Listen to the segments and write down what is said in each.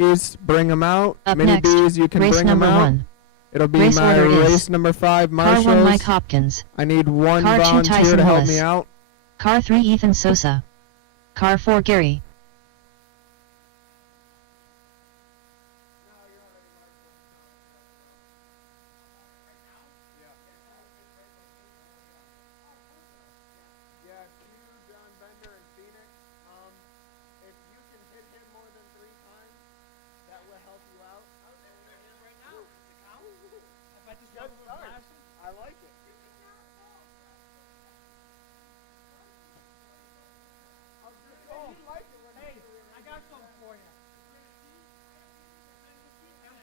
B's, bring them out. Up Mini next, B's, you can race bring them number out. 1. It'll be Race my order is race number 5 Marshalls. Car 1 Mike Hopkins. I need one Car 2 volunteer Tyson to help Willis. me out. Car 3 Ethan Sosa. Car 4 Gary. I like it. Hey, I got something for you.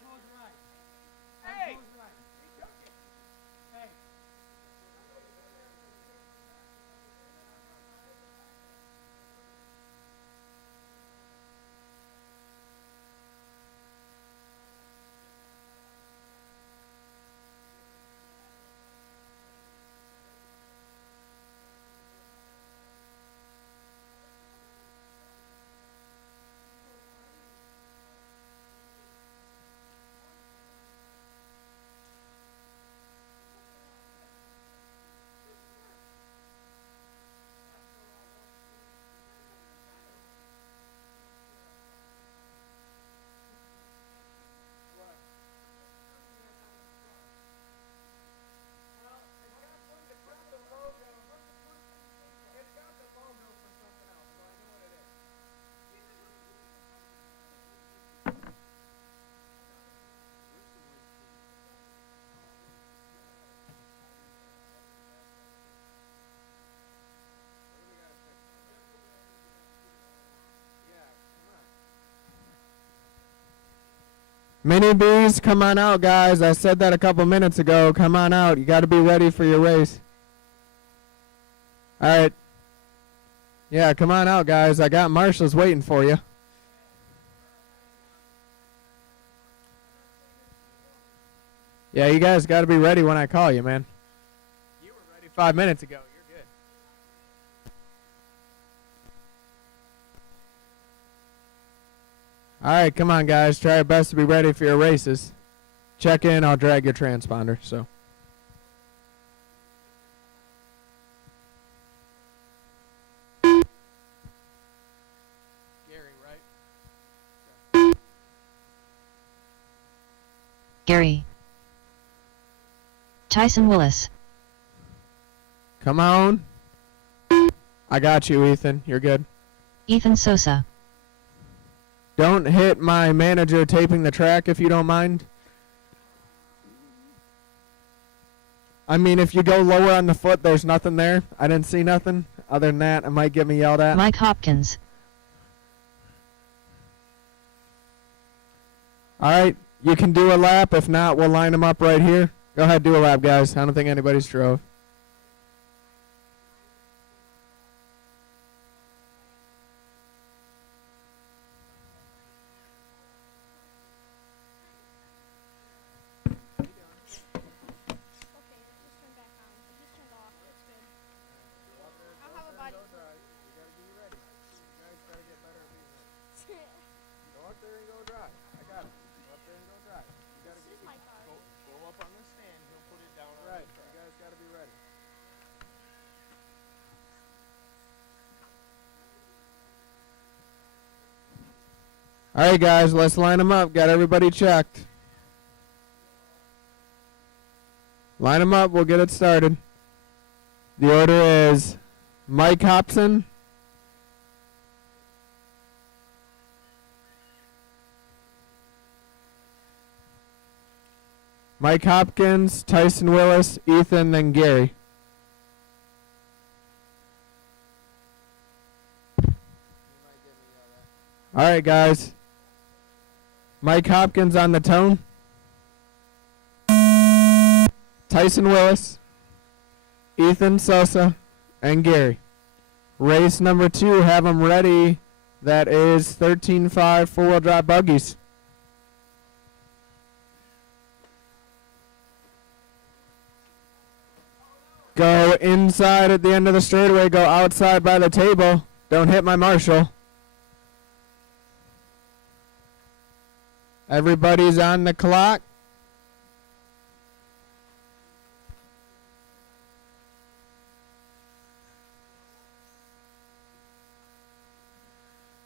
Close right. Hey! Close right. Hey. Mini B's, come on out, guys. I said that a couple minutes ago. Come on out. You got to be ready for your race. All right. Yeah, come on out, guys. I got marshals waiting for you. Yeah, you guys got to be ready when I call you, man. You were ready 5 minutes ago. You're good. All right, come on, guys. Try your best to be ready for your races. Check in. I'll drag your transponder. So. Gary, right? Gary. Tyson Willis. Come on. I got you, Ethan. You're good. Ethan Sosa. Don't hit my manager taping the track if you don't mind. I mean, if you go lower on the foot, there's nothing there. I didn't see nothing. Other than that, it might get me yelled at. Mike Hopkins. All right, you can do a lap. If not, we'll line them up right here. Go ahead, do a lap, guys. I don't think anybody's drove. All right, guys, let's line them up. Got everybody checked. Line them up. We'll get it started. The order is Mike Hopson, Mike Hopkins, Tyson Willis, Ethan, then Gary. All right, guys. Mike Hopkins on the tone. Tyson Willis, Ethan Sosa, and Gary. Race number 2, have them ready. That is 13.5 four-wheel drive buggies. Go inside at the end of the straightaway. Go outside by the table. Don't hit my marshal. Everybody's on the clock.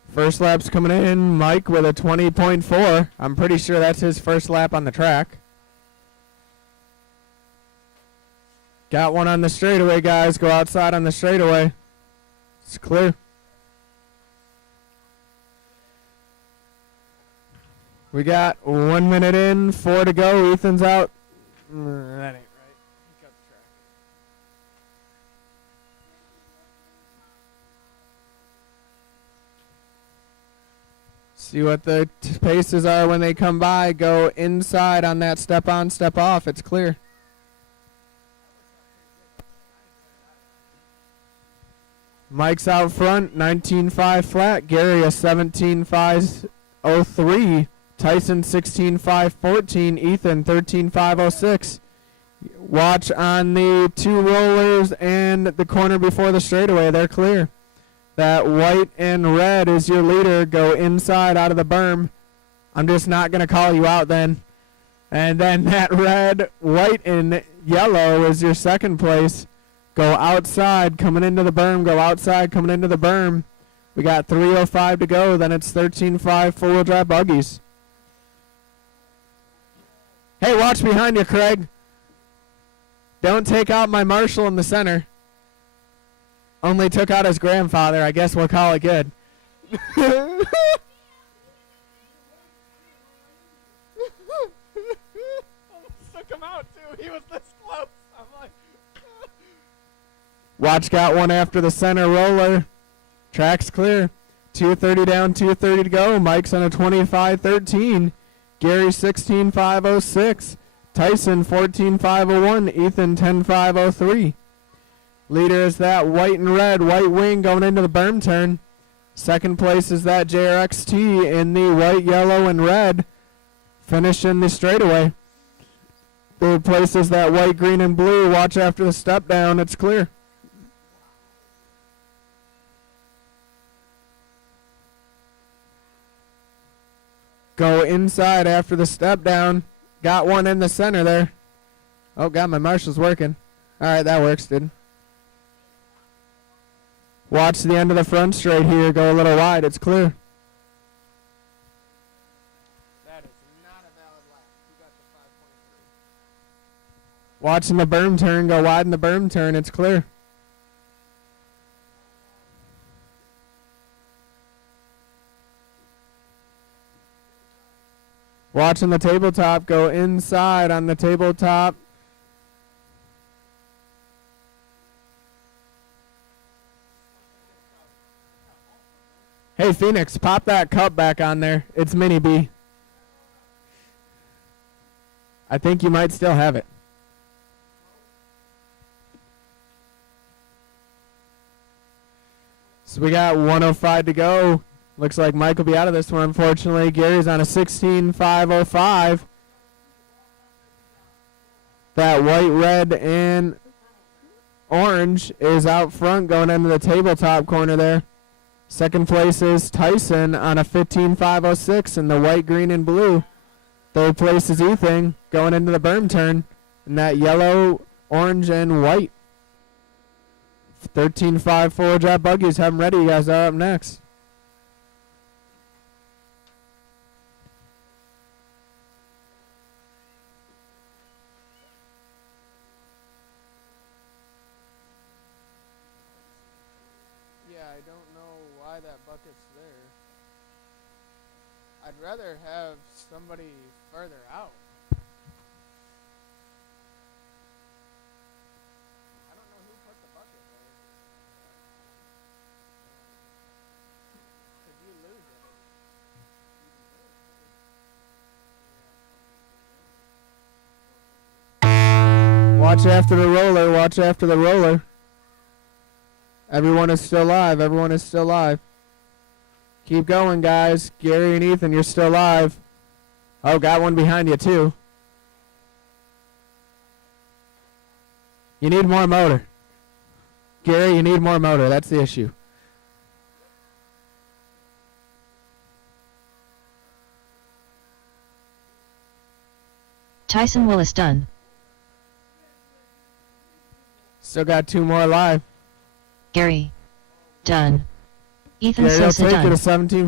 First lap's coming in. Mike with a 20.4. I'm pretty sure that's his first lap on the track. Got one on the straightaway, guys. Go outside on the straightaway. It's clear. We got 1 minute in, 4 to go. Ethan's out. That ain't right. He cut the track. See what the paces are when they come by. Go inside on that step on, step off. It's clear. Mike's out front, 19.5 flat. Gary a 17.503. Tyson 16.514. Ethan 13.506. Watch on the two rollers and the corner before the straightaway. They're clear. That white and red is your leader. Go inside out of the berm. I'm just not going to call you out then. And then that red, white, and yellow is your second place. Go outside, coming into the berm. Go outside, coming into the berm. We got 3:05 to go. Then it's 13.5 four-wheel drive buggies. Hey, watch behind you, Craig. Don't take out my Marshall in the center. Only took out his grandfather. I guess we'll call it good. Almost took him out, too. He was this close. I'm like... Watch got one after the center roller. Track's clear. 2:30 down, 2:30 to go. Mike's on a 25.13. Gary 16.506. Tyson 14.501. Ethan 10.503. Leader is that white and red, white wing going into the berm turn. Second place is that JRXT in the white, yellow, and red. Finishing the straightaway. Third place is that white, green, and blue. Watch after the step down. It's clear. Go inside after the step down. Got one in the center there. Oh, God, my Marshall's working. All right, that works, dude. Watch the end of the front straight here. Go a little wide. It's clear. That is not a valid lap. You got the 5.3. Watching the berm turn. Go wide in the berm turn. It's clear. Watching the tabletop. Go inside on the tabletop. Hey, Phoenix, pop that cup back on there. It's Mini B. I think you might still have it. So we got 1:05 to go. Looks like Mike will be out of this one, unfortunately. Gary's on a 16.505. That white, red, and orange is out front going into the tabletop corner there. Second place is Tyson on a 15.506 in the white, green, and blue. Third place is Ethan going into the berm turn in that yellow, orange, and white. 13.5 four-wheel drive buggies. Have them ready. You guys are up next. I don't know why that bucket's there. I'd rather have somebody further out. I don't know who put the bucket there. Could you lose it? Watch after the roller. Watch after the roller. Everyone is still live. Everyone is still live. Keep going, guys. Gary and Ethan, you're still live. Oh, got one behind you, too. You need more motor. Gary, you need more motor. That's the issue. Tyson Willis done. Still got 2 more live. Gary. Done. Ethan Gary will Sosa take it done. a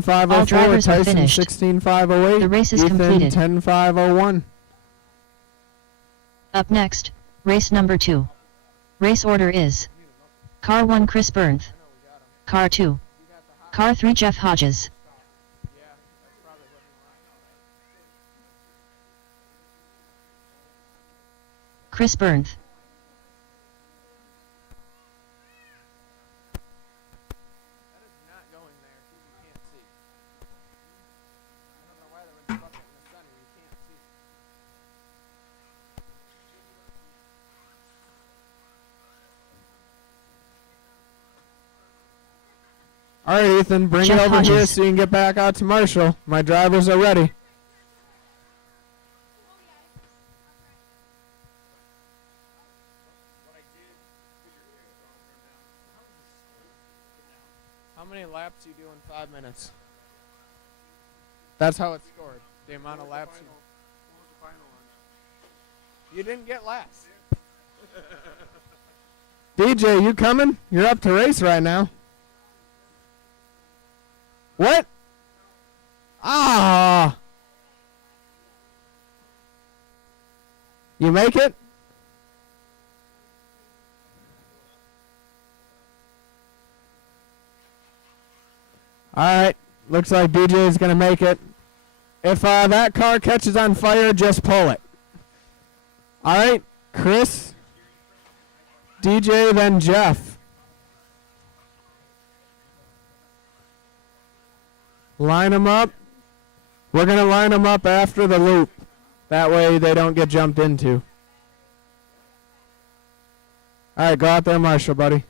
17.504. All drivers are Tyson finished. 16.508. The race is Ethan completed. 10.501. Up next, race number 2. Race order is Car 1 Chris Bernth. Car 2. Car 3 Jeff Hodges. Chris Bernth. All right, Ethan, bring Jeff it over here Hodges. so you can get back out to Marshall. My drivers are ready. How many laps do you do in 5 minutes? That's how it's scored. The amount of laps you didn't get last. DJ, you coming? You're up to race right now. What? Ah! You make it? All right. Looks like DJ is going to make it. If that car catches on fire, just pull it. All right. Chris, DJ, then Jeff. Line them up. We're going to line them up after the loop. That way they don't get jumped into. All right, go out there, Marshall, buddy.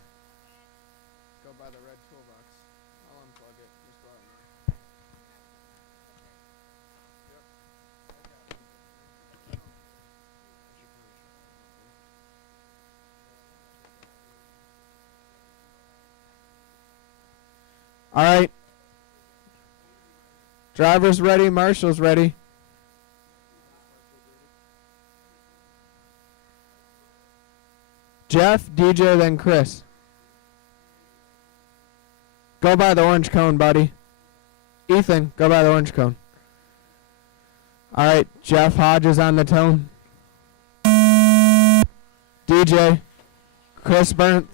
Go by the red toolbox. I'll unplug it. Just go out there. All right. Driver's ready. Marshall's ready. Jeff, DJ, then Chris. Go by the orange cone, buddy. Ethan, go by the orange cone. All right, Jeff Hodges on the tone. DJ, Chris Bernth.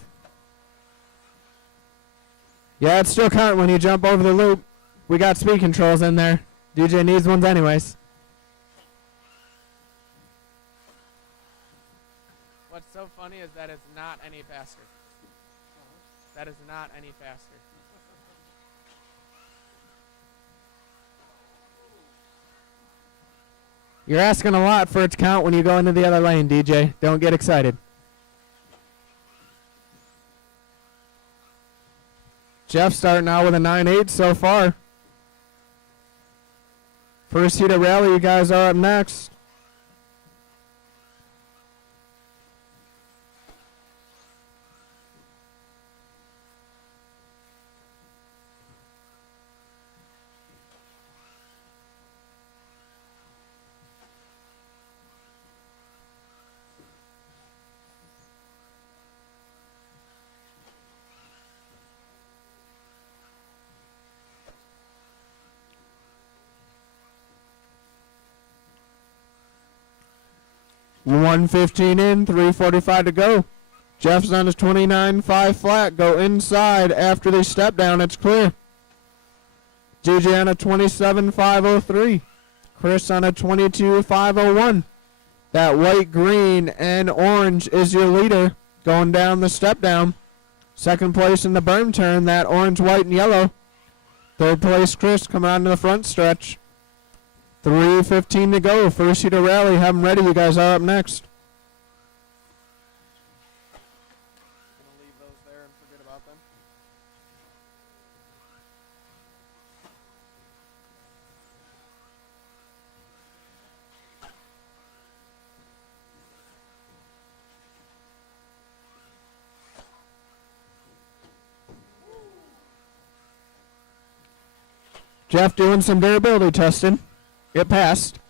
Yeah, it's still counting when you jump over the loop. We got speed controls in there. DJ needs ones anyways. What's so funny is that it's not any faster. That is not any faster. You're asking a lot for it to count when you go into the other lane, DJ. Don't get excited. Jeff starting out with a 9.8 so far. First heat of rally, you guys are up next. $115 in, $345 to go. Jeff's on his 29.5 flat. Go inside after the step down. It's clear. DJ on a 27.503. Chris on a 22.501. That white, green, and orange is your leader going down the step down. Second place in the berm turn, that orange, white, and yellow. Third place, Chris, coming on to the front stretch. 3:15 to go. First heat of rally. Have them ready. You guys are up next. Gonna leave those there and forget about them. Jeff doing some durability testing. It passed.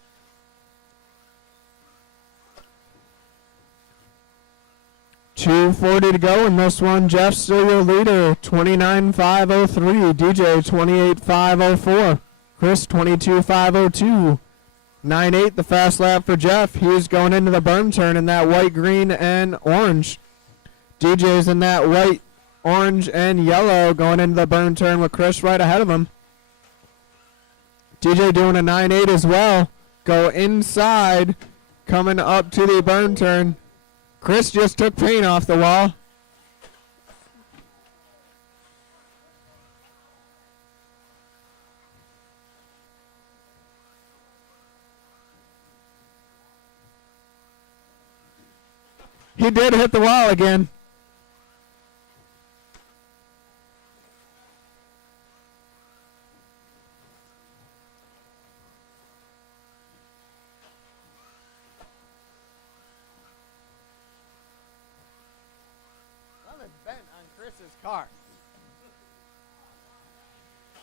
1:40 to go in this one. Jeff still your leader, 29.503. DJ 28.504. Chris 22.502. 9.8 the fast lap for Jeff. He's going into the berm turn in that white, green, and orange. DJ's in that white, orange, and yellow going into the berm turn with Chris right ahead of him. DJ doing a 9.8 as well. Go inside, coming up to the berm turn. Chris just took paint off the wall. He did hit the wall again. Something's bent on Chris's car.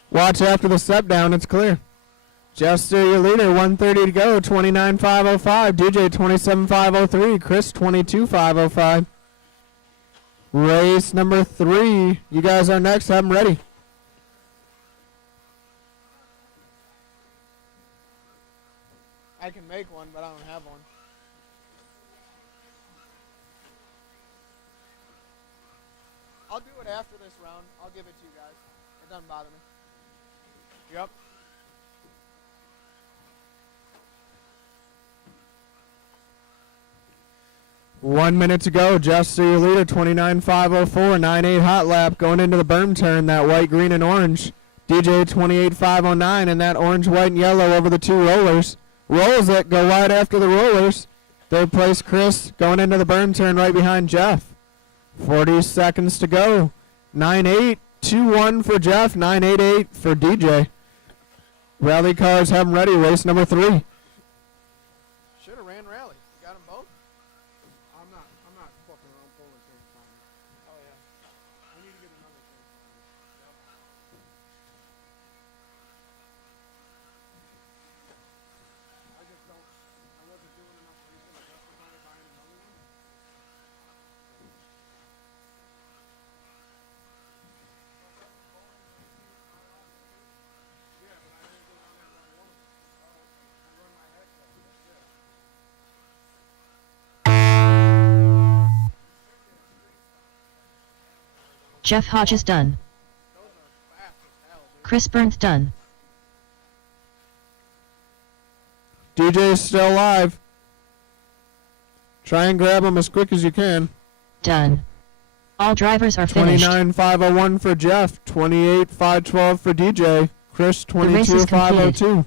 Watch after the step down, it's clear. Jeff still your leader, 1:30 to go, 29.505. DJ 27.503. Chris 22.505. Race number 3. You guys are next. Have them ready. I can make one, but I don't have one. I'll do it after this round. I'll give it to you guys. It doesn't bother me. Yep. One minute to go. Jeff still your leader, 29.504. 9.8 hot lap going into the berm turn. That white, green, and orange. DJ 28.509 and that orange, white, and yellow over the 2 rollers. Rolls it. Go wide after the rollers. Third place Chris going into the berm turn right behind Jeff. 40 seconds to go. 9.8. 2-1 for Jeff. 9.88 for DJ. Rally cars have them ready. Race number 3. Should have ran rally. Got them both? I'm not fucking around pulling things on me. Oh, yeah. I need to get another thing on me. I just don't, I wasn't doing enough racing to justify buying another one. Yeah, but I didn't go down there and run one. I run my head though, that's it. Jeff Hodges done. Those are fast as hell, dude. Chris Bernth done. DJ's still alive. Try and grab him as quick as you can. Done. All drivers are finished. 29.501 for Jeff. 28.512 for DJ. Chris race is 22.502.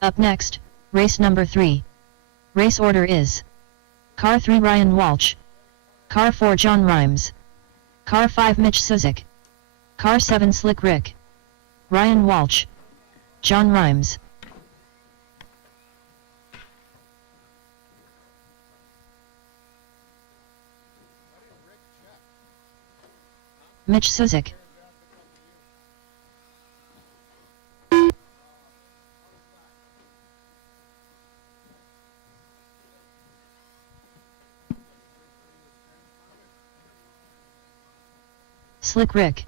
Up next, race number 3. Race order is Car 3 Ryan Walsh, Car 4 John Rhimes, Car 5 Mitch Suzik, Car 7 Slick Rick, Ryan Walsh, John Rhimes. Mitch Suzik. Slick Rick.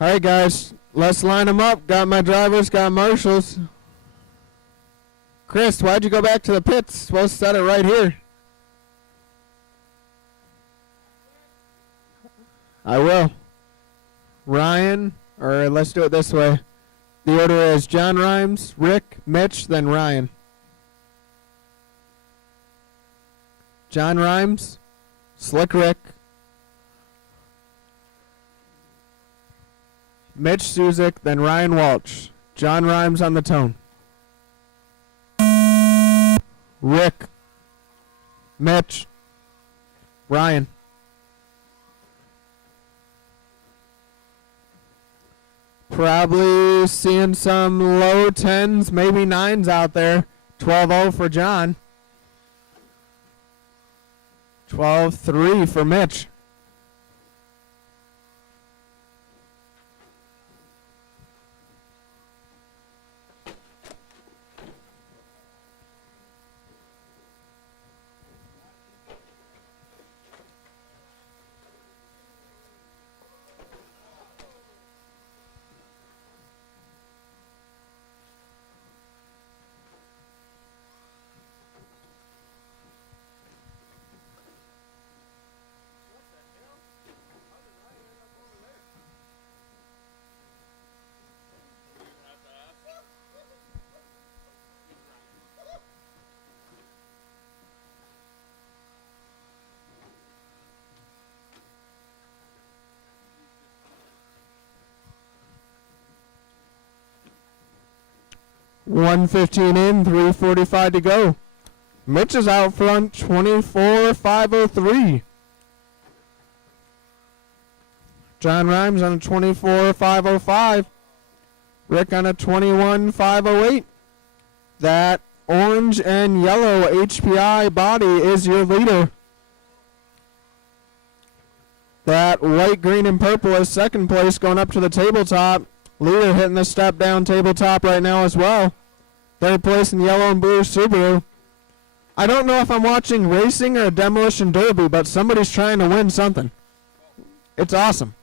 All right, guys. Let's line them up. Got my drivers, got marshals. Chris, why'd you go back to the pits? Supposed to set it right here. I will. Ryan, or let's do it this way. The order is John Rhimes, Rick, Mitch, then Ryan. John Rhimes, Slick Rick, Mitch Suzik, then Ryan Walsh. John Rhimes on the tone. Rick, Mitch, Ryan. Probably seeing some low 10s, maybe 9s out there. 12-0 for John. 12-3 for Mitch. .115 in, 3:45 to go. Mitch is out front, 24-503. John Rhymes on a 24-505. Rick on a 21-508. That orange and yellow HPI body is your leader. That white, green, and purple is second place going up to the tabletop. Leader hitting the step down tabletop right now as well. Third place in yellow and blue Subaru. I don't know if I'm watching racing or a demolition derby, but somebody's trying to win something. It's awesome.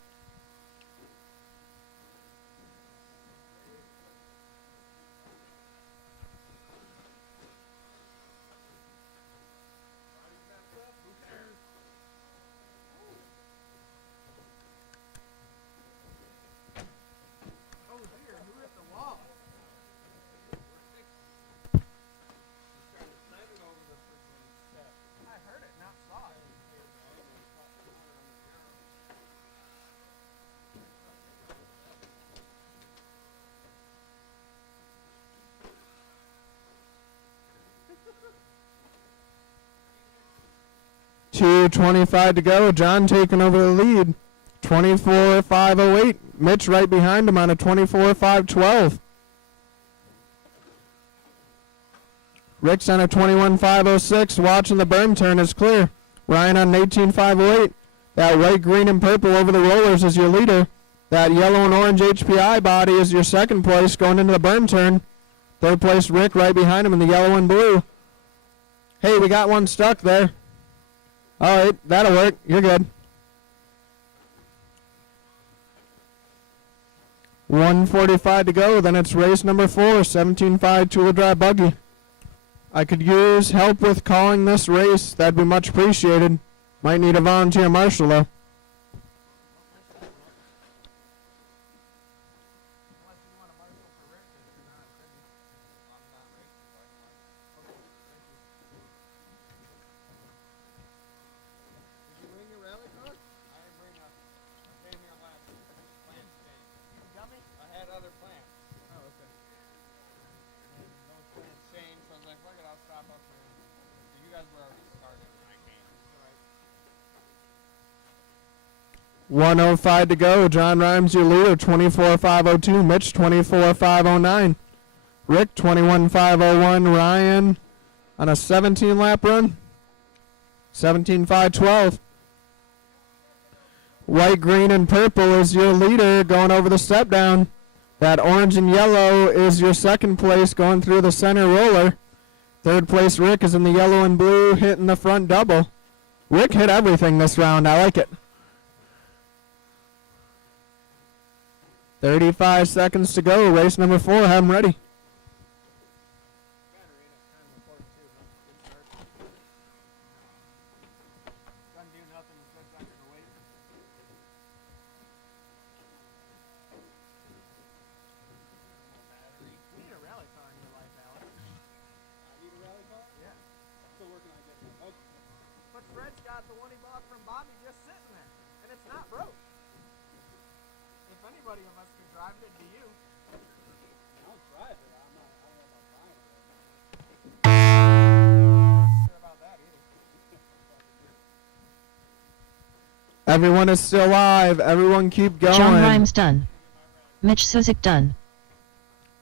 .225 to go. John taking over the lead. 24-508. Mitch right behind him on a 24-512. Rick's on a 21-506. Watching the berm turn is clear. Ryan on an 18-508. That white, green, and purple over the rollers is your leader. That yellow and orange HPI body is your second place going into the berm turn. Third place Rick right behind him in the yellow and blue. Hey, we got one stuck there. All right, that'll work. You're good. 1:45 to go. Then it's race number 4, 17.5 two-wheel drive buggy. I could use help with calling this race. That'd be much appreciated. Might need a volunteer marshal, though. .105 to go. John Rhymes, your leader, 24-502. Mitch, 24-509. Rick, 21-501. Ryan on a 17-lap run. 17-512. White, green, and purple is your leader going over the step down. That orange and yellow is your second place going through the center roller. Third place Rick is in the yellow and blue hitting the front double. Rick hit everything this round. I like it. 35 seconds to go. Race number 4. Have them ready. Everyone is still live. Everyone keep going. John Rhymes done. Mitch Suzik done.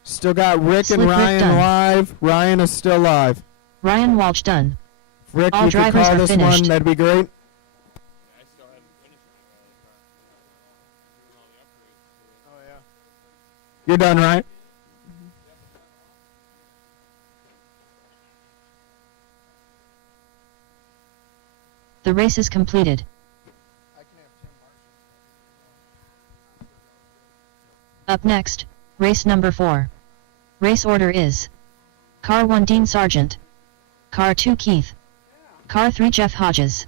Still got Rick Slip and Rick Ryan done. live. Ryan is still live. Ryan Walsh done. Rick, All you could drivers call are this finished. one. That'd be great. I still haven't finished my rally car. Doing all the upgrades to it. Oh yeah. You're done, right? The race is completed. I can have Tim Up next, race number 4. Race order is: Car 1 Dean Sargent, Car 2 Keith, Car 3 Jeff Hodges,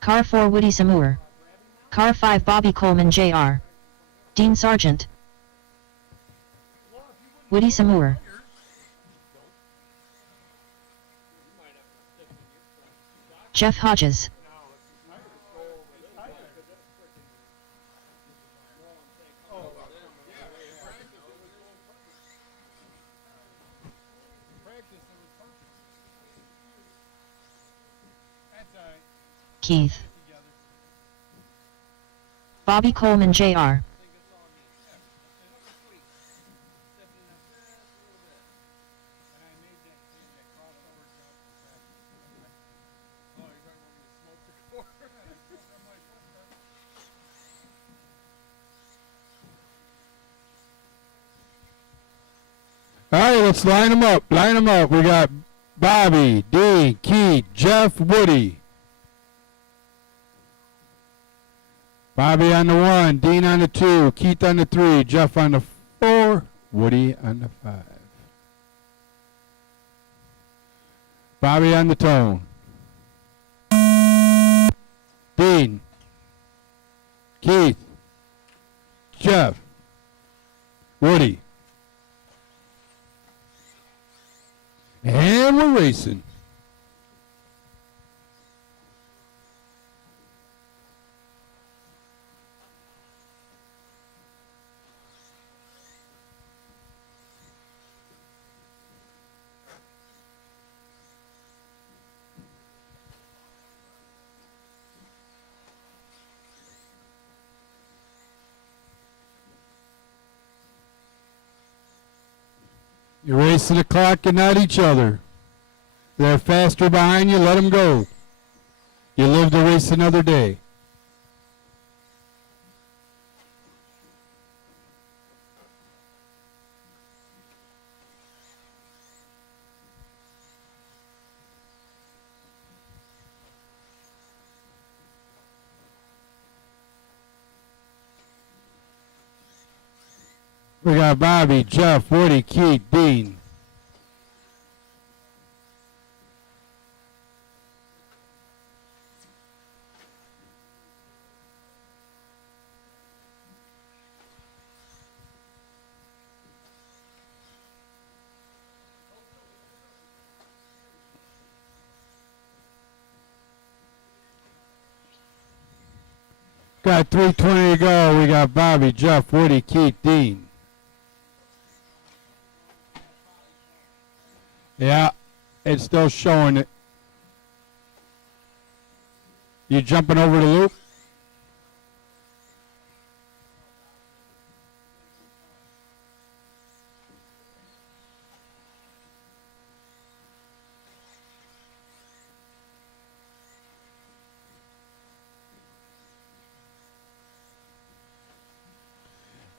Car 4 Woody Samur, Car 5 Bobby Coleman Jr., Dean Sargent, Woody Samur, Jeff Hodges, Keith, Bobby Coleman Jr., All right, let's line them up. Line them up. We got Bobby, Dean, Keith, Jeff, Woody. Bobby on the 1, Dean on the 2, Keith on the 3, Jeff on the 4, Woody on the 5. Bobby on the tone. Dean, Keith, Jeff, Woody. And we're racing. You're racing the clock and not each other. They're faster behind you, let them go. You live to race another day. We got Bobby, Jeff, Woody, Keith, Dean. Got 3:20 to go. We got Bobby, Jeff, Woody, Keith, Dean. Yeah, it's still showing it. You jumping over the loop?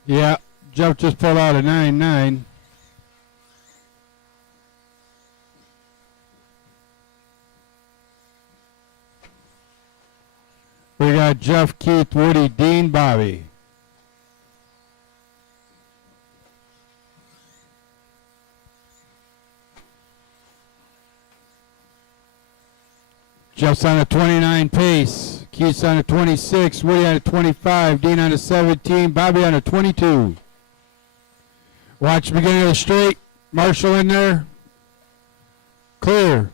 Yeah, Jeff just pulled out a 9.9. We got Jeff, Keith, Woody, Dean, Bobby. Jeff's on a 29 pace. Keith's on a 26. Woody on a 25. Dean on a 17. Bobby on a 22. Watch the beginning of the straight. Marshall in there. Clear.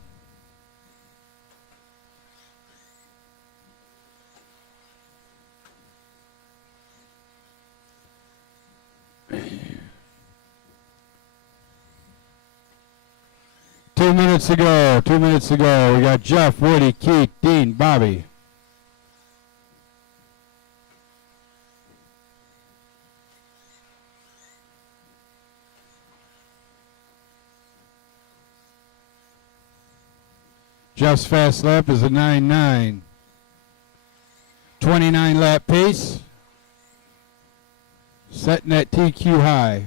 Two minutes to go. 2 minutes to go. We got Jeff, Woody, Keith, Dean, Bobby. Jeff's fast lap is a 9.9. 29 lap pace. Setting that TQ high.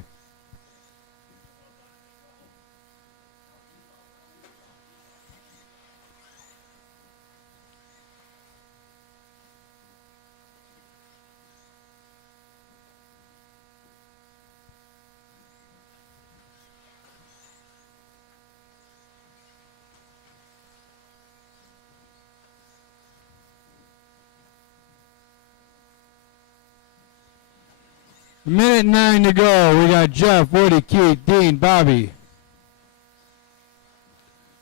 Minute 9 to go. We got Jeff, Woody, Keith, Dean, Bobby.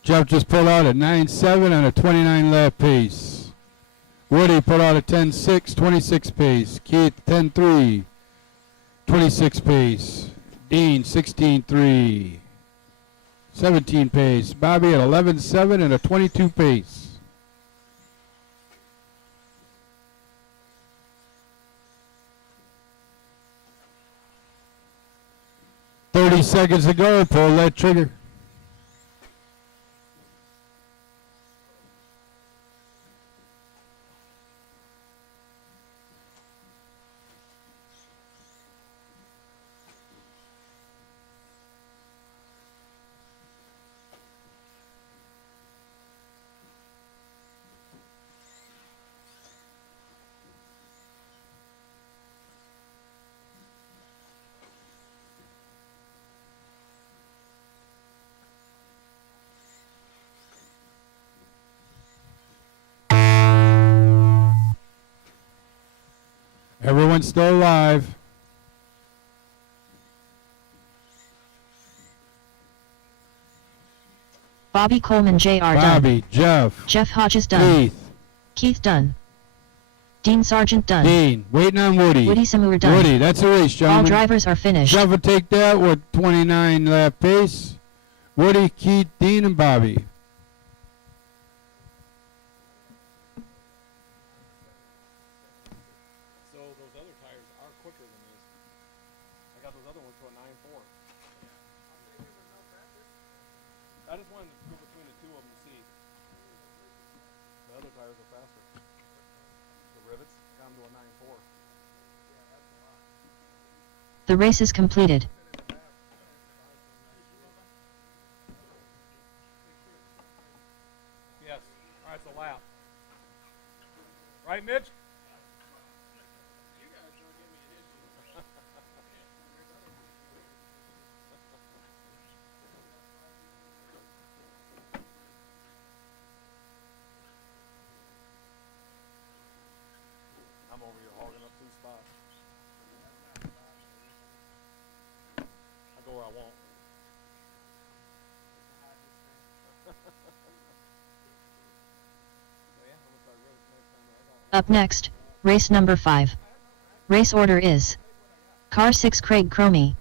Jeff just pulled out a 9.7 on a 29 lap pace. Woody pulled out a 10.6, 26 pace. Keith 10.3, 26 pace. Dean 16.3, 17 pace. Bobby at 11.7 and a 22 pace. 30 seconds to go. Pull that trigger. Everyone's still alive. Bobby Coleman Jr. done. Bobby, Jeff, Jeff Hodges done. Keith, Keith done. Dean Sargent done. Dean, waiting on Woody. Woody Samur done. Woody, that's a race, All gentlemen. drivers are finished. Jeff will take that with 29 lap pace. Woody, Keith, Dean, and Bobby. So those other tires are quicker than these. I got those other ones to a 9.4. I just wanted to go between the two of them to see. The other tires are faster. The rivets got them to a 9.4. The race is completed. Yes. All right, it's a lap. Right, Mitch? I'm over here hogging up 2 spots. I go where I want. Up next, race number 5. Race order is Car 6 Craig Cromie,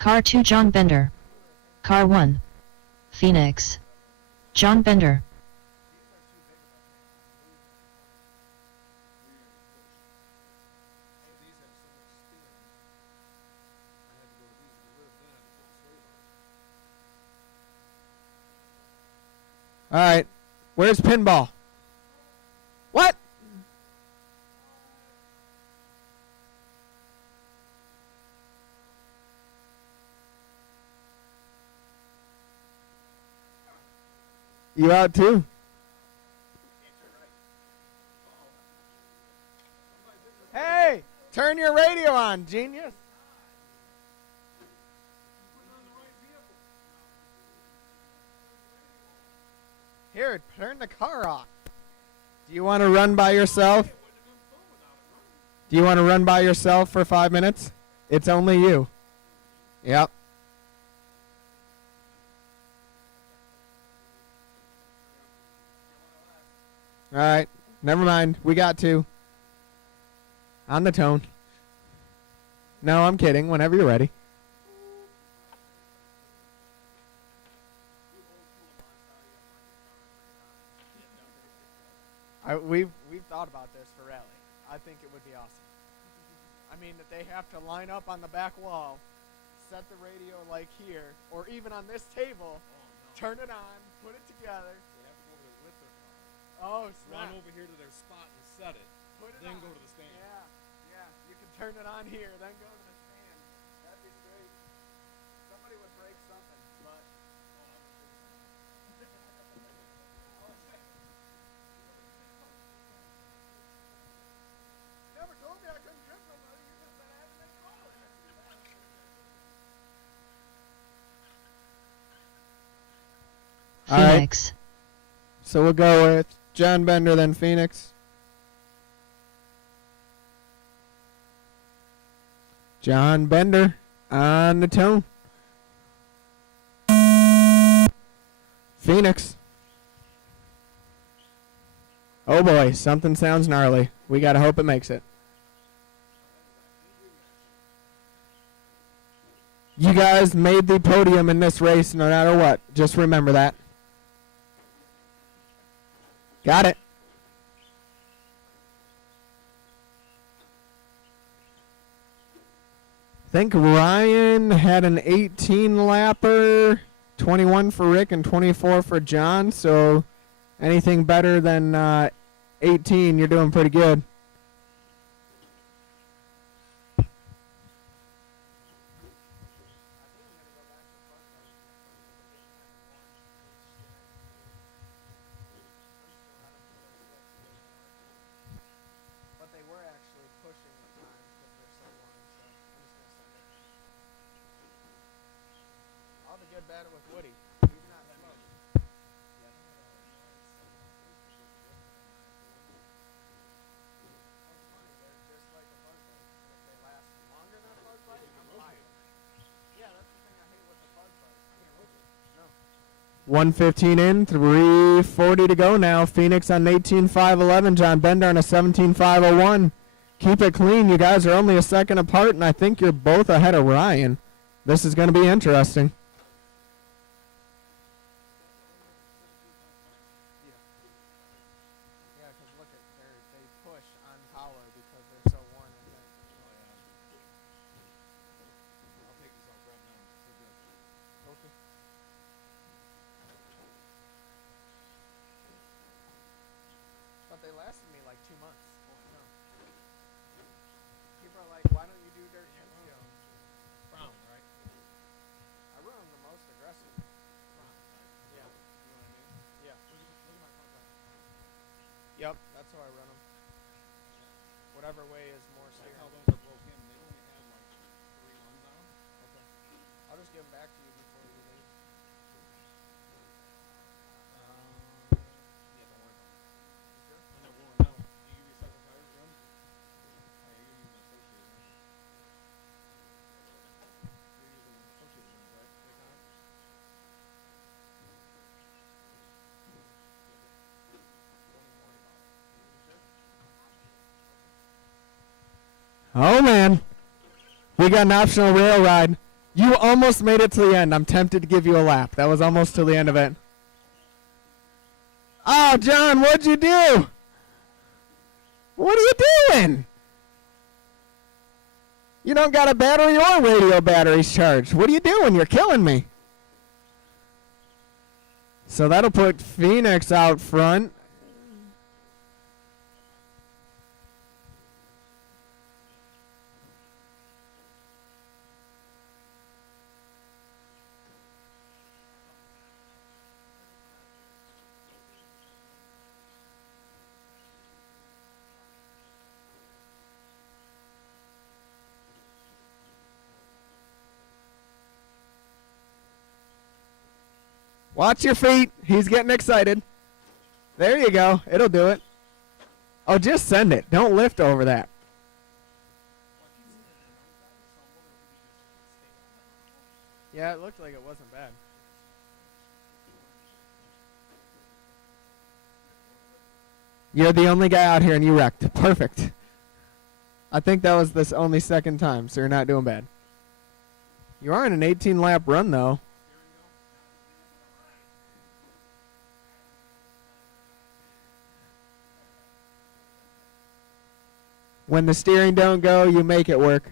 Car 2 John Bender, Car 1 Phoenix, John Bender. All right. Where's pinball? What? You out too? Hey, turn your radio on, genius. Here, turn the car off. Do you want to run by yourself? Do you want to run by yourself for 5 minutes? It's only you. Yep. All right. Never mind. We got 2. On the tone. No, I'm kidding. Whenever you're ready. We've thought about this for rally. I think it would be awesome. I mean, that they have to line up on the back wall, set the radio like here, or even on this table, turn it on, put it together. Oh, run over here to their spot and set it, then go to the stand. Yeah. You can turn it on here, then go to the stand. That'd be great. Somebody would break something, but. You never told me I couldn't trip nobody. You just said I had to make calls. All right. Phoenix. So we'll go with John Bender, then Phoenix. John Bender on the tone. Phoenix. Oh boy, something sounds gnarly. We gotta hope it makes it. You guys made the podium in this race no matter what. Just remember that. Got it. I think Ryan had an 18 lapper, 21 for Rick and 24 for John. So anything better than 18, you're doing pretty good. But they were actually pushing the time because they're so long, so I'm just going to send it. All the good battle with Woody. He's not slow. They're just like a bug bite. If they last longer than a bug bite, I'm fired. Yeah, that's the thing I hate with the bug bite. No. 115 in, 340 to go now. Phoenix on 18.511. John Bender on a 17.501. Keep it clean. You guys are only a second apart, and I think you're both ahead of Ryan. This is going to be interesting. Yeah, because look at they push on power because they're so worn. I think. I'll take this off right now. So good. Okay. But they lasted me like 2 months. No. People are like, why don't you do dirt tombstones? Brown, right? I run them the most aggressive. Brown, right? Yeah. You know what I mean? Yeah. Look at my contract. Yep. That's how I run them. Whatever way is more That's steering. how those are broke in. They only had like 3 runs on them. Okay. I'll just give them back to you before you leave. Yeah, don't worry about it. Sure? When they're worn out, do you recycle tires, Jim? Oh, yeah, you're using associated, aren't you? You're using associated ones, right? Like that? Don't even worry about it. You sure? Oh, man. We got an optional rail ride. You almost made it to the end. I'm tempted to give you a lap. That was almost to the end of it. Oh, John, what'd you do? What are you doing? You don't got a battery or radio batteries charged. What are you doing? You're killing me. So that'll put Phoenix out front. Watch your feet. He's getting excited. There you go. It'll do it. Oh, just send it. Don't lift over that. Yeah, it looked like it wasn't bad. You're the only guy out here and you wrecked. Perfect. I think that was this only second time, so you're not doing bad. You are in an 18-lap run, though. When the steering don't go, you make it work.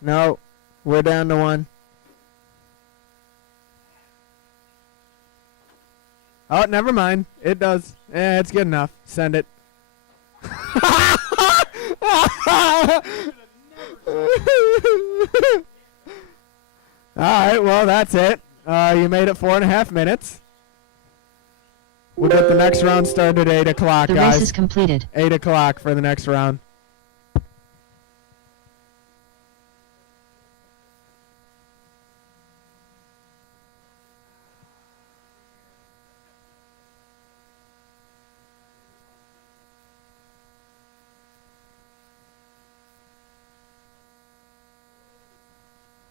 No, we're down to one. Oh, never mind. It does. Yeah, it's good enough. Send it. Alright, well, that's it. You made it 4.5 minutes. We'll get the next round started at 8 o'clock, The guys. race is completed. 8 o'clock for the next round.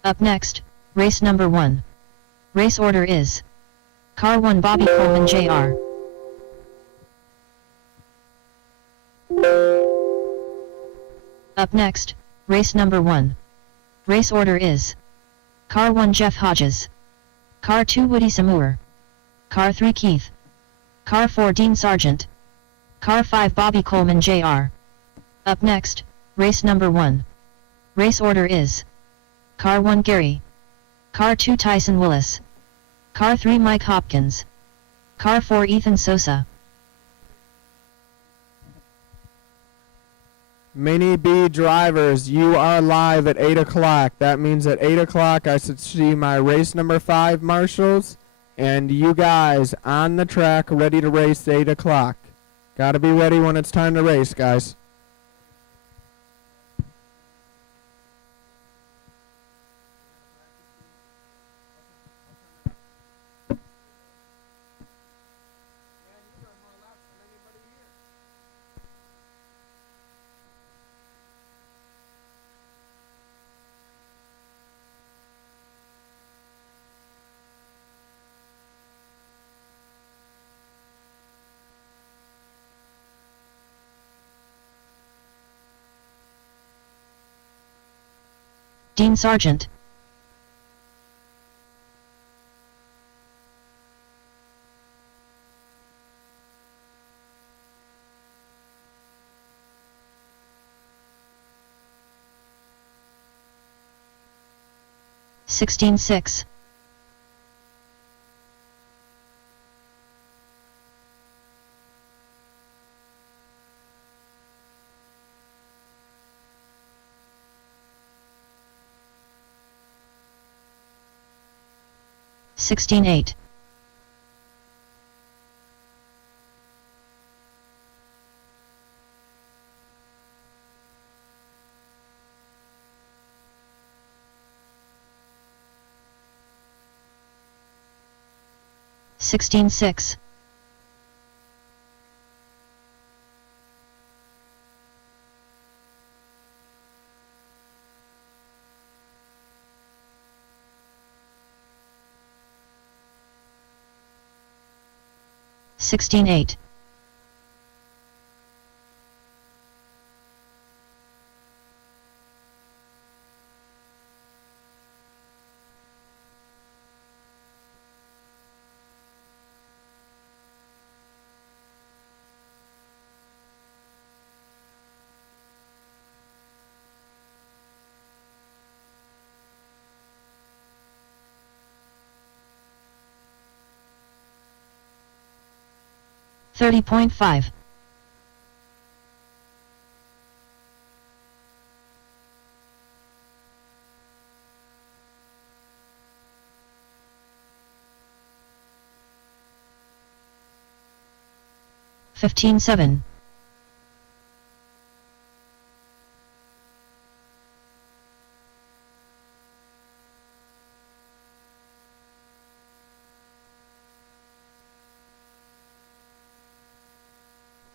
Up next, race number 1. Race order is Car 1 Bobby Coleman Jr. Up next, race number 1. Race order is Car 1 Jeff Hodges, Car 2 Woody Samur, Car 3 Keith, Car 4 Dean Sargent, Car 5 Bobby Coleman Jr. Up next, race number 1. Race order is Car 1 Gary, Car 2 Tyson Willis, Car 3 Mike Hopkins, Car 4 Ethan Sosa. Mini B drivers, you are live at 8 o'clock. That means at 8 o'clock I should see my race number 5 marshals and you guys on the track ready to race at 8 o'clock. Gotta be ready when it's time to race, guys. Dean Sargent. Sixteen six. Sixteen eight. Sixteen six. Sixteen eight. $30.5. $15.7.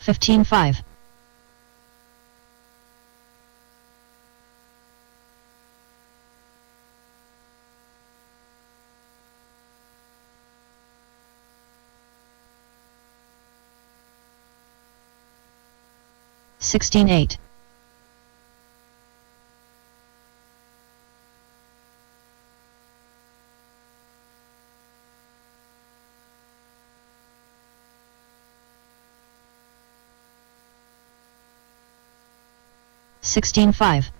$15.5. $16.8. $16.5.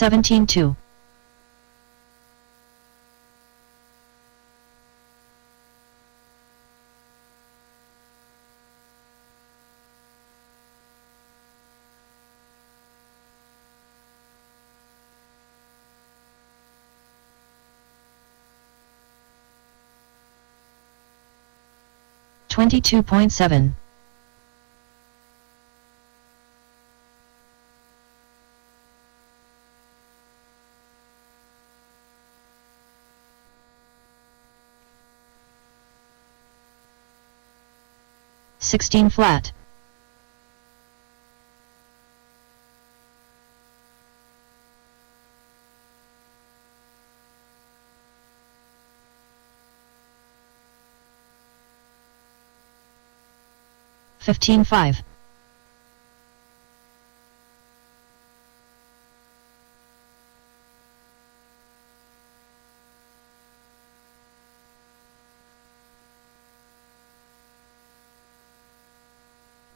17-2. Twenty-two point seven. Sixteen flat. 15-5.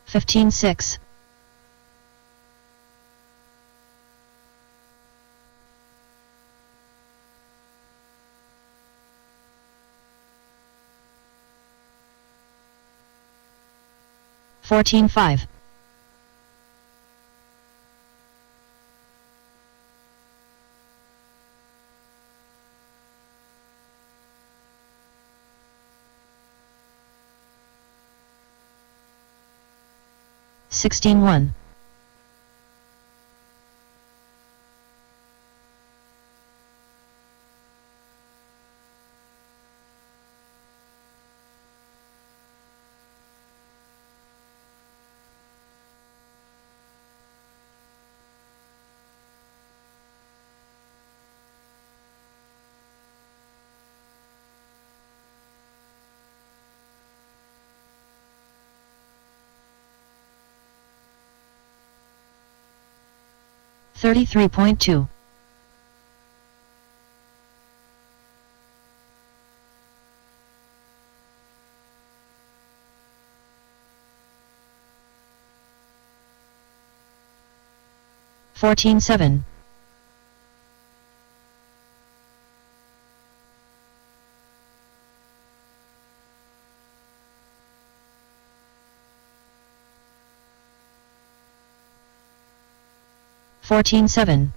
Fifteen six. Fourteen five. Sixteen one. Thirty-three point two. Fourteen seven. Fourteen seven.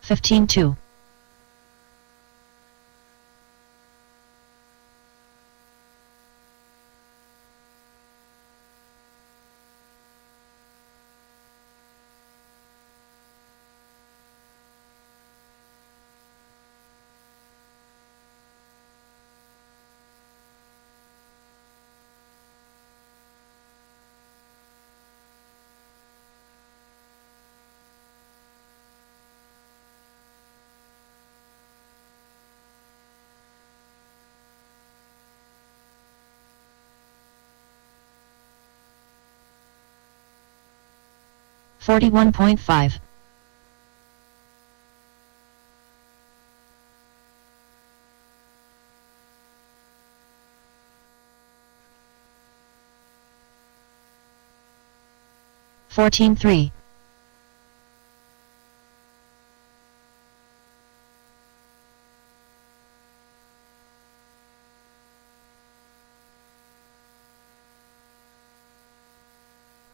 Fifteen two. Forty-one point five. Fourteen three.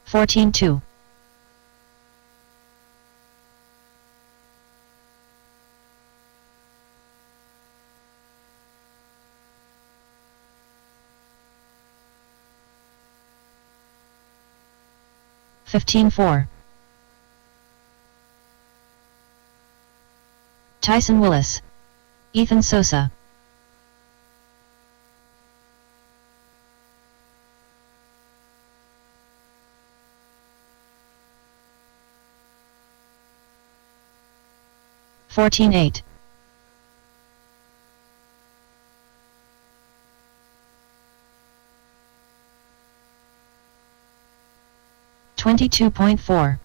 Fourteen two. Fifteen four. Tyson Willis. Ethan Sosa. Fourteen eight. Twenty-two point four.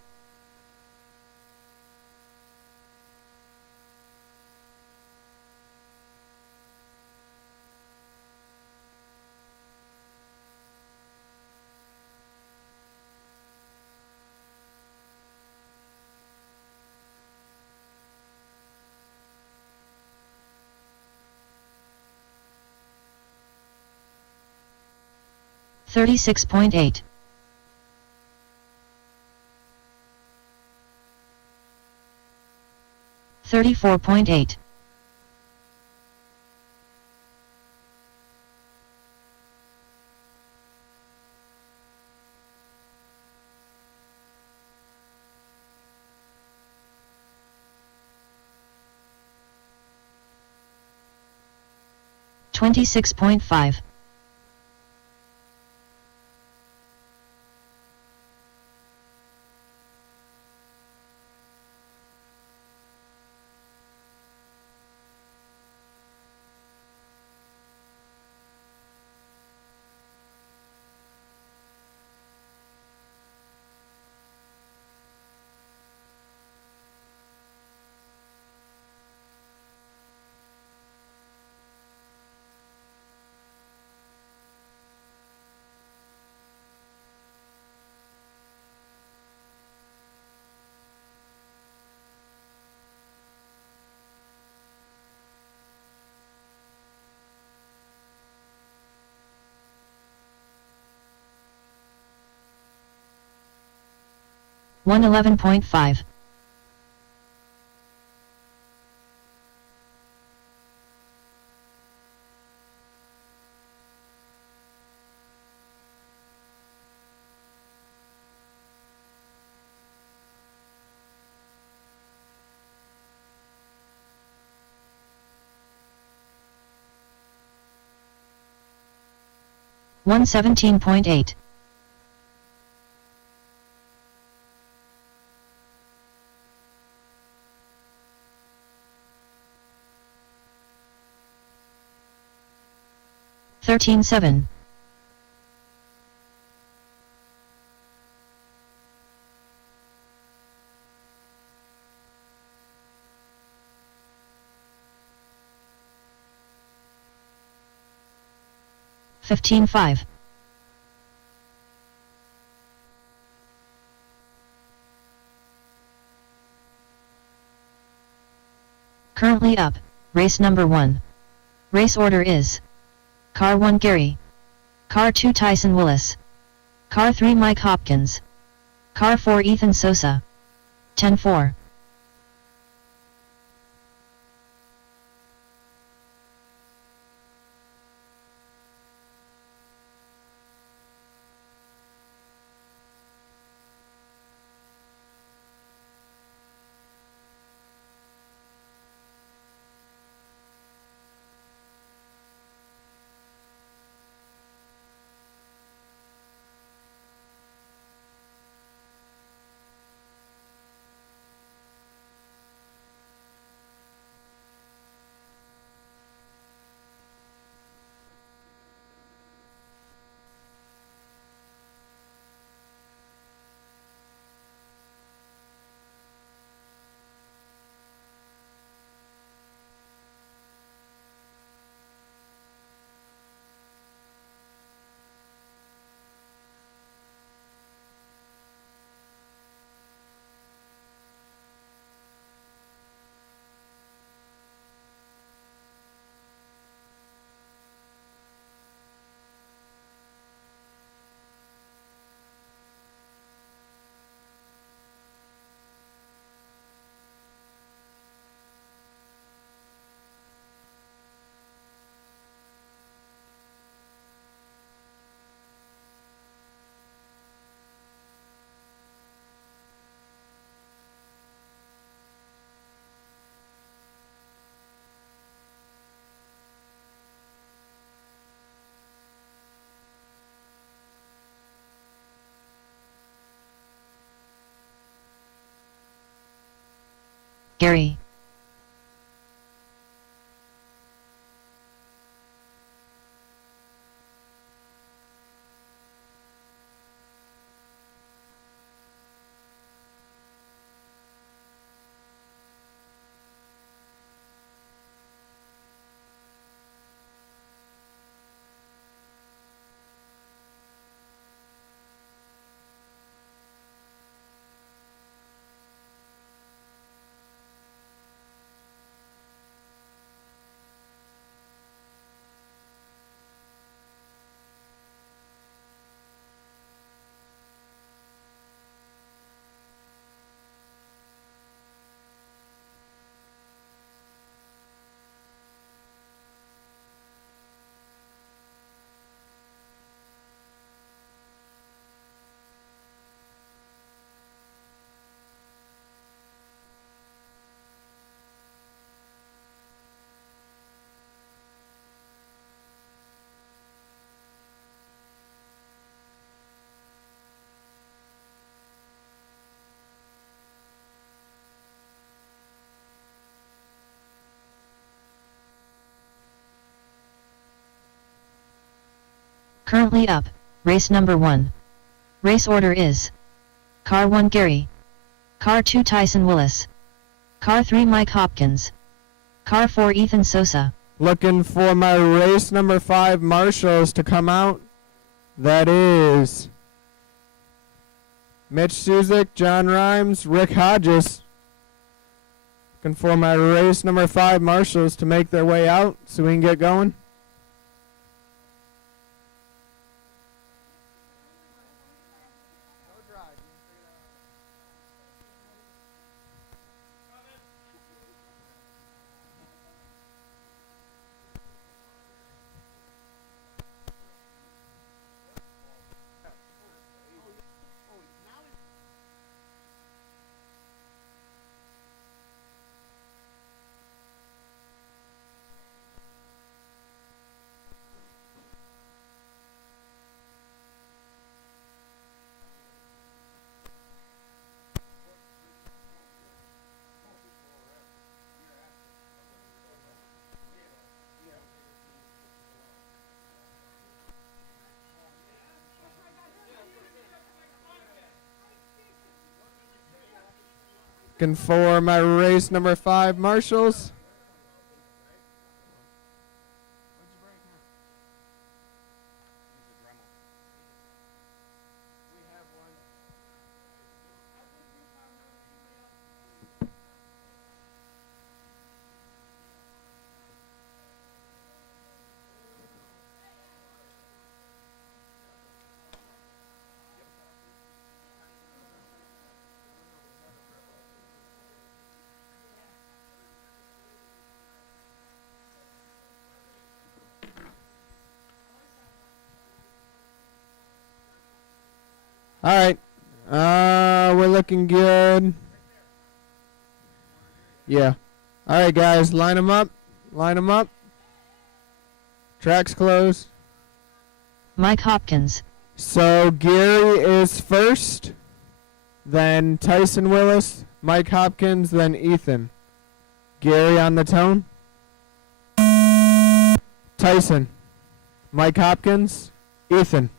36.8. 34.8. 26.5. 111.5. 117.8. 13.7. 15.5. 'Currently up, race number 1. Race order is: Car 1 Gary, Car 2 Tyson Willis, Car 3 Mike Hopkins, Car 4 Ethan Sosa. 10-4. Gary. Currently up, race number 1. Race order is Car 1 Gary, Car 2 Tyson Willis, Car 3 Mike Hopkins, Car 4 Ethan Sosa. Looking for my race number 5 marshals to come out. That is Mitch Suzik, John Rhymes, Rick Hodges. Looking for my race number 5 marshals to make their way out so we can get going. Looking for my race number 5 marshals. All right. We're looking good. Yeah. All right, guys. Line them up. Line them up. Tracks closed. Mike Hopkins, So Gary is first, then Tyson Willis, Mike Hopkins, then Ethan. Gary on the tone. Tyson, Mike Hopkins, Ethan.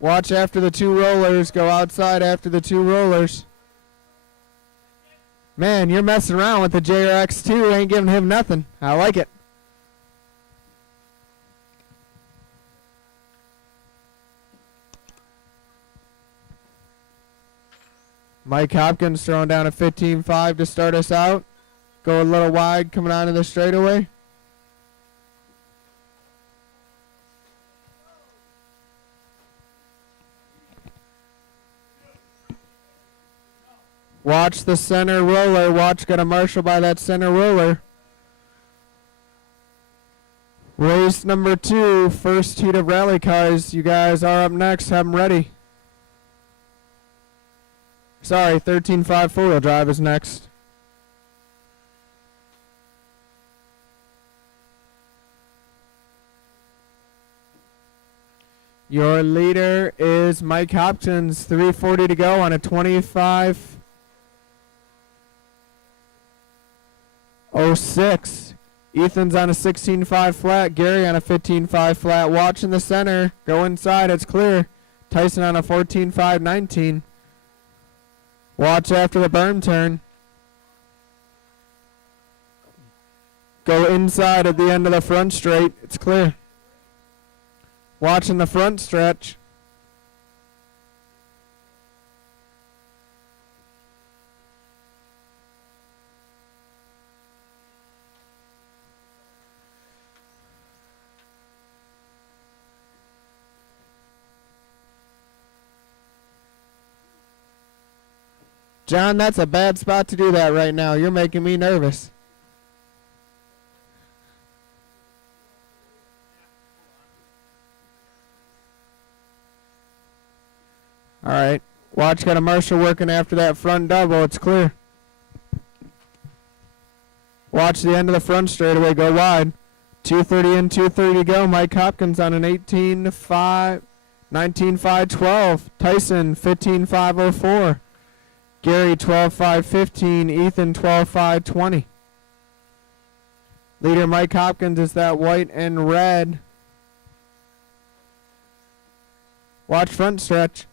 Watch after the 2 rollers. Go outside after the 2 rollers. Man, you're messing around with the JRX2. Ain't giving him nothing. I like it. Mike Hopkins throwing down a 15.5 to start us out. Go a little wide coming onto the straightaway. Watch the center roller. Watch, got a marshal by that center roller. Race number 2, first heat of rally cars. You guys are up next. Have them ready. Sorry, 13.5 four-wheel drive is next. Your leader is Mike Hopkins. 3:40 to go on a 25.06. Ethan's on a 16.5 flat. Gary on a 15.5 flat. Watch in the center. Go inside. It's clear. Tyson on a 14.5.19. Watch after the berm turn. Go inside at the end of the front straight. It's clear. Watch in the front stretch. John, that's a bad spot to do that right now. You're making me nervous. All right. Watch, got a marshal working after that front double. It's clear. Watch the end of the front straightaway go wide. 2:30 in, 2:30 to go. Mike Hopkins on an 18.5, 19.5.12. Tyson 15.5.04. Gary 12.5.15. Ethan 12.5.20. Leader Mike Hopkins is that white and red. Watch front stretch.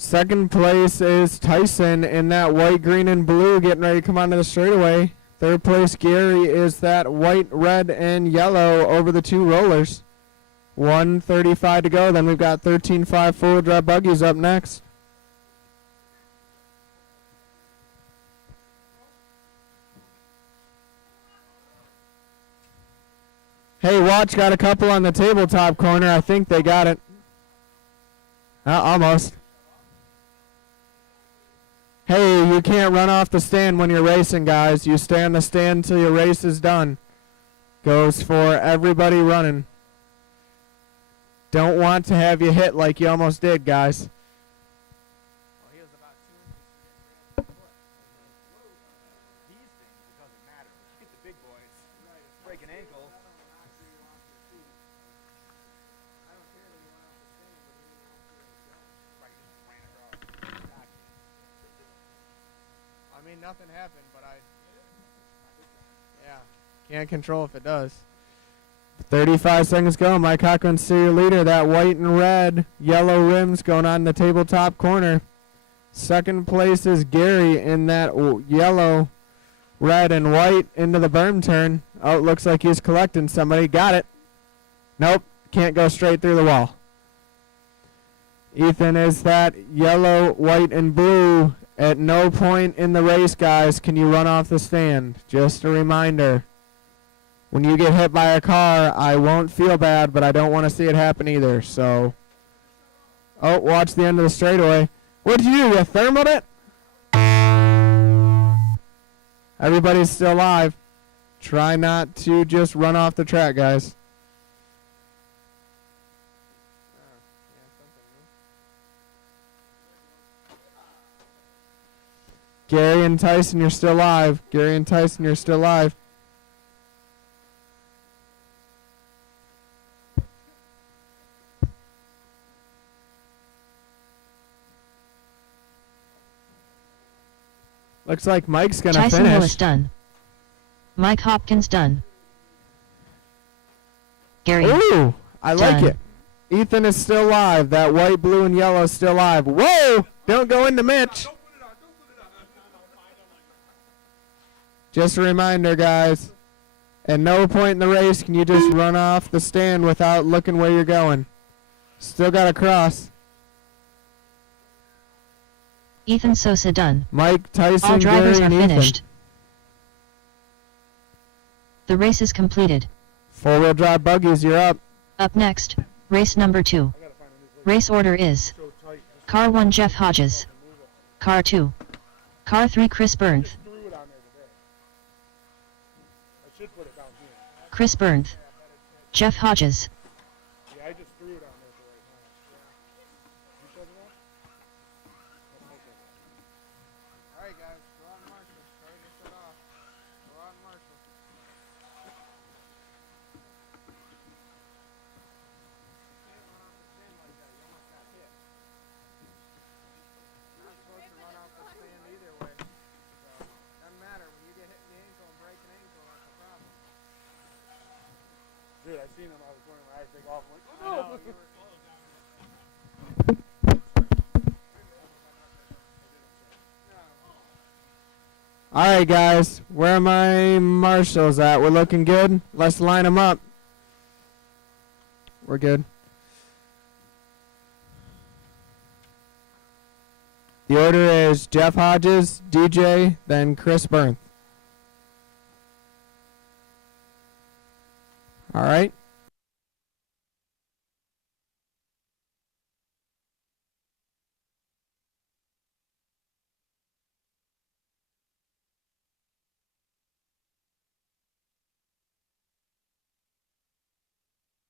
Second place is Tyson in that white, green, and blue, getting ready to come onto the straightaway. Third place, Gary, is that white, red, and yellow over the two rollers. 1:35 to go. Then we've got 13.5 four-wheel drive buggies up next. Hey, watch, got a couple on the tabletop corner. I think they got it. Almost. Hey, you can't run off the stand when you're racing, guys. You stay on the stand until your race is done. Goes for everybody running. Don't want to have you hit like you almost did, guys. Well, he was about 2 inches from getting rid of the foot. These things, it doesn't matter. But you get the big boys, breaking ankles. I mean, nothing happened, but yeah, can't control if it does. 35 seconds go. Mike Hopkins, your leader. That white and red, yellow rims going on the tabletop corner. Second place is Gary in that yellow, red, and white into the berm turn. Oh, it looks like he's collecting somebody. Got it. Nope, can't go straight through the wall. Ethan is that yellow, white, and blue. At no point in the race, guys, can you run off the stand. Just a reminder. When you get hit by a car, I won't feel bad, but I don't want to see it happen either. So, oh, watch the end of the straightaway. What'd you do? You thermaled it? Everybody's still alive. Try not to just run off the track, guys. Gary and Tyson, you're still live. Gary and Tyson, you're still live. Looks like Mike's going to Tyson finish. Lewis done. Mike Hopkins done. Gary. Ooh, I like Done. it. Ethan is still live. That white, blue, and yellow is still live. Whoa! Don't go into Mitch. Just a reminder, guys. At no point in the race can you just run off the stand without looking where you're going. Still got to cross. Ethan Sosa done. Mike, Tyson, All drivers Gary, are and finished. Ethan. The race is completed. Four-wheel drive buggies, you're up. Up next, race number 2. Race order is Car 1 Jeff Hodges. Car 2. Car 3 Chris Bernth. Chris Bernth. Jeff Hodges. Yeah, I just threw it on there for right now. You shut it off? All right, guys. Go on Marshall. Sorry to shut off. Go on Marshall. Can't run off the stand like that. You almost got hit. Not supposed to run off the stand either way. So, doesn't matter. When you get hit in the ankle and break an ankle, that's a problem. Dude, I seen him. I was wondering where I take off. I'm like, oh no! I know, you were All right, guys. Where are my marshals at? We're looking good. Let's line them up. We're good. The order is Jeff Hodges, DJ, then Chris Bernth. All right.